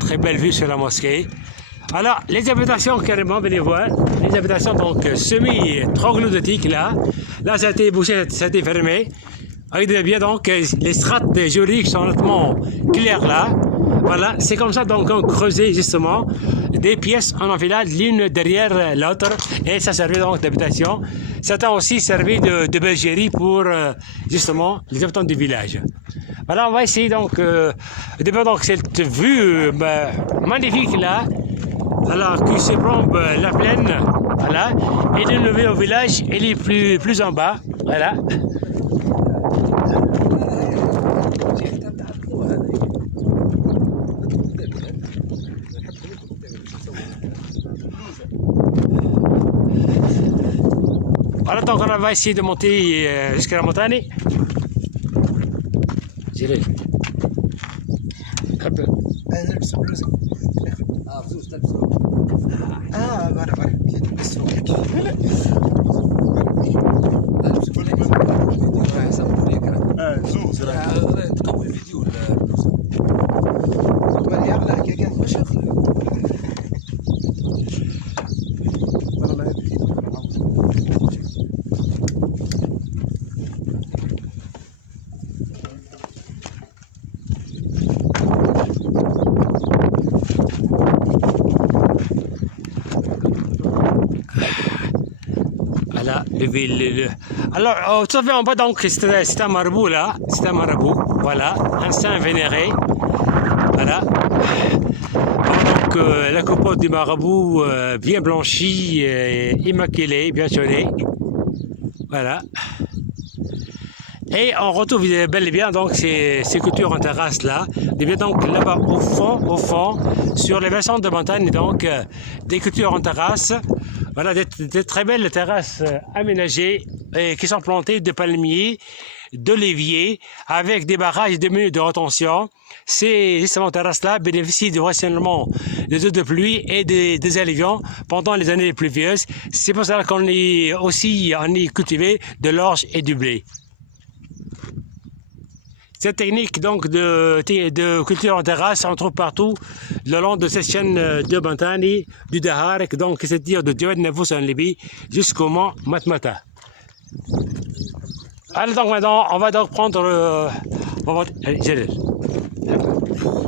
Très belle vue sur la mosquée. Alors, les habitations carrément, venez voir, les habitations donc semi-troglodytiques là ça a été bouché, ça a été fermé. Regardez bien donc, les strates juridiques sont nettement claires là. Voilà, c'est comme ça donc on creusait justement des pièces en enfilade l'une derrière l'autre et ça servait donc d'habitation. Certains aussi servi de bergerie pour justement les habitants du village. Voilà, on va essayer donc de voir donc cette vue magnifique là. Alors, qui surplombe la plaine, voilà, et de lever au village, elle est plus en bas, voilà. Voilà, donc on va essayer de monter jusqu'à la montagne. J'irai. Hop. تقوي الفيديو Voilà, alors, tout à fait en bas, donc, c'est un marabout là, c'est un marabout, voilà, un saint vénéré, voilà. Donc, la copote du marabout bien blanchie, immaculée, bien soignée, voilà. Et on retrouve bel et bien donc ces cultures en terrasse là, et bien donc là-bas au fond, sur les versants de montagne, donc des cultures en terrasse, voilà des très belles terrasses aménagées et qui sont plantées de palmiers, d'oliviers, avec des barrages de minutes de rétention. Ces justement terrasses-là bénéficient du rationnement des eaux de pluie et des alluvions pendant les années pluvieuses. C'est pour ça qu'on y cultivé de l'orge et du blé. Cette technique donc de culture en terrasse, on trouve partout le long de cette chaîne de montagne du Dahar, donc c'est-à-dire de Djawed Nefous en Libye jusqu'au mont Matmata. Alors donc maintenant, on va donc prendre allez, Jalil.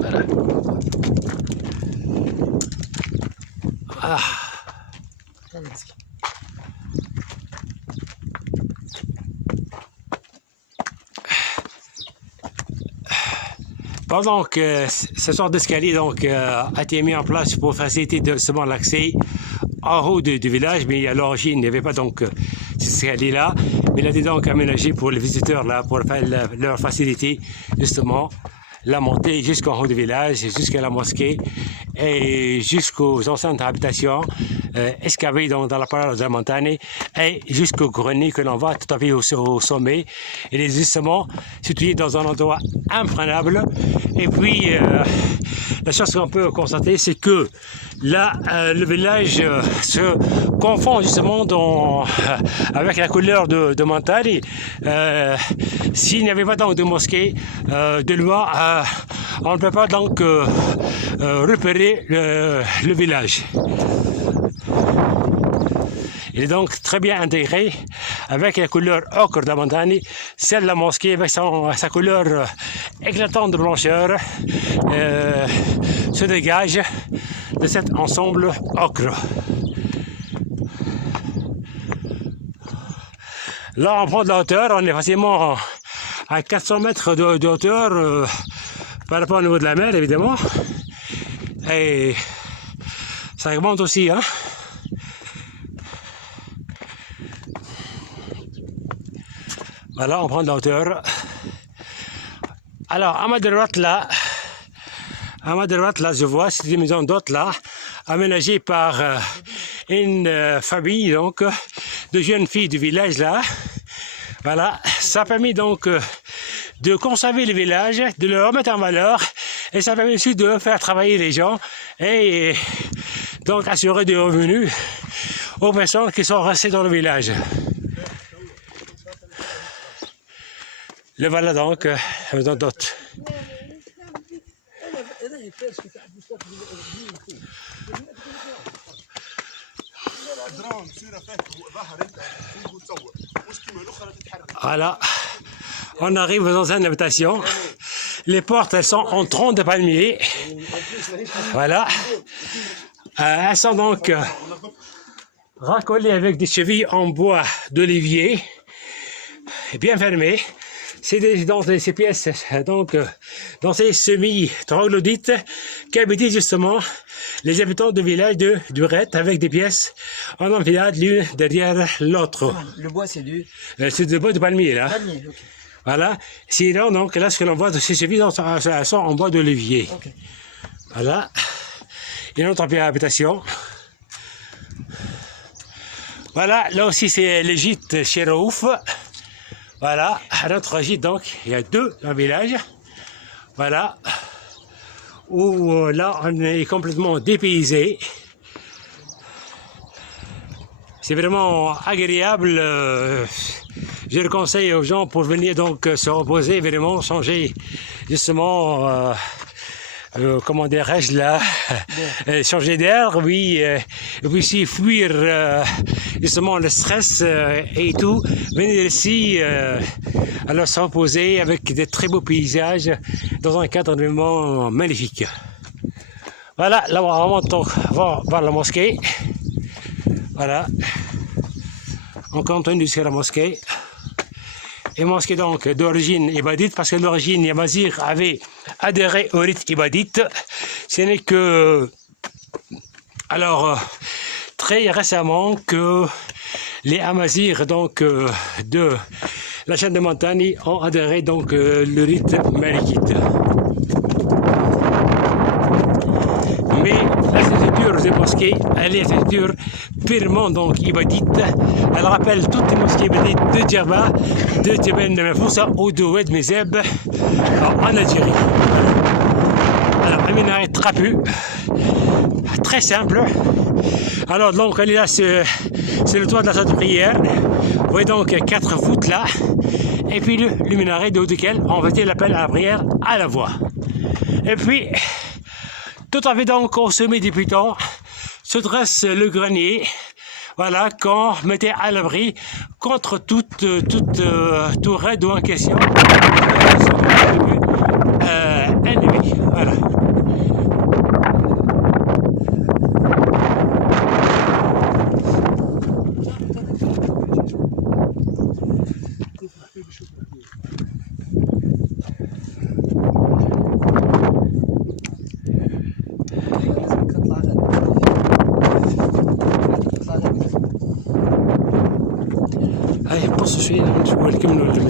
Voilà. Ah. Pendant que ce sorte d'escalier donc a été mis en place pour faciliter seulement l'accès en haut du village, mais à l'origine il n'y avait pas donc cet escalier là, mais il a été donc aménagé pour les visiteurs là pour leur faciliter justement la montée jusqu'en haut du village, jusqu'à la mosquée et jusqu'aux enceintes d'habitation excavées dans la parole de la montagne et jusqu'au grenier que l'on voit tout à fait au sommet. Il est justement situé dans un endroit imprenable. Et puis, la chose qu'on peut constater, c'est que là, le village se confond justement avec la couleur de montagne. S'il n'y avait pas donc de mosquée, de loin, on ne peut pas donc repérer le village. Il est donc très bien intégré avec la couleur ocre de la montagne, celle de la mosquée avec sa couleur éclatante de blancheur se dégage de cet ensemble ocre. Là, on prend de la hauteur, on est facilement à 400 mètres de hauteur par rapport au niveau de la mer, évidemment. Et ça remonte aussi, hein. Voilà, on prend de la hauteur. Alors, à ma droite là, je vois, c'est une maison d'hôtes là, aménagée par une famille donc de jeunes filles du village là. Voilà, ça a permis donc de conserver le village, de le remettre en valeur, et ça permet aussi de faire travailler les gens et donc assurer des revenus aux personnes qui sont restées dans le village. Le voilà donc dans d'autres. Voilà, on arrive dans une habitation. Les portes, elles sont en tronc de palmier. Voilà. Elles sont donc racolées avec des chevilles en bois d'olivier, bien fermées. C'est dans ces pièces, donc dans ces semi-troglodytes, qu'habitaient justement les habitants du village de Durette, avec des pièces en enfilade l'une derrière l'autre. Le bois, c'est du C'est du bois de palmier, là. palmier. Ok. Voilà. Sinon, donc, là, ce que l'on voit de ces chevilles, elles sont en bois d'olivier. Ok. Voilà. Une autre habitation. Voilà, là aussi, c'est le gîte chez Raouf. Voilà, à notre gîte, donc, il y a deux dans le village. Voilà, où là, on est complètement dépaysé. C'est vraiment agréable. Je le conseille aux gens pour venir donc se reposer, vraiment changer justement, comment dirais-je là, changer d'air, oui, et puis aussi fuir justement le stress et tout. Venir ici, alors se reposer avec des très beaux paysages dans un cadre vraiment magnifique. Voilà, là on remonte vers la mosquée. Voilà, on continue jusqu'à la mosquée. Et mosquée donc d'origine ibadite, parce que l'origine Yamazir avait adhéré au rite ibadite. Ce n'est que, alors, très récemment que les Amazirs donc de la chaîne de montagne ont adhéré donc le rite malikite. Mais l'architecture des mosquées, elle est architecture purement donc ibadite. Elle rappelle toutes les mosquées ibadites de Djerba, de Djebel de Mafoussa ou de Oued Mezeb en Algérie. Alors, un minaret trapu, très simple. Alors, donc, elle est là, c'est le toit de la salle de prière. Vous voyez donc 4 voûtes là. Et puis le minaret de haut duquel on va dire l'appel à la prière à la voix. Et puis, tout en fait donc au sommet des pitons se dresse le grenier, voilà, qu'on mettait à l'abri contre toute raid ou en question ennemi. Voilà. هاي بصوا شوي نشوف لكم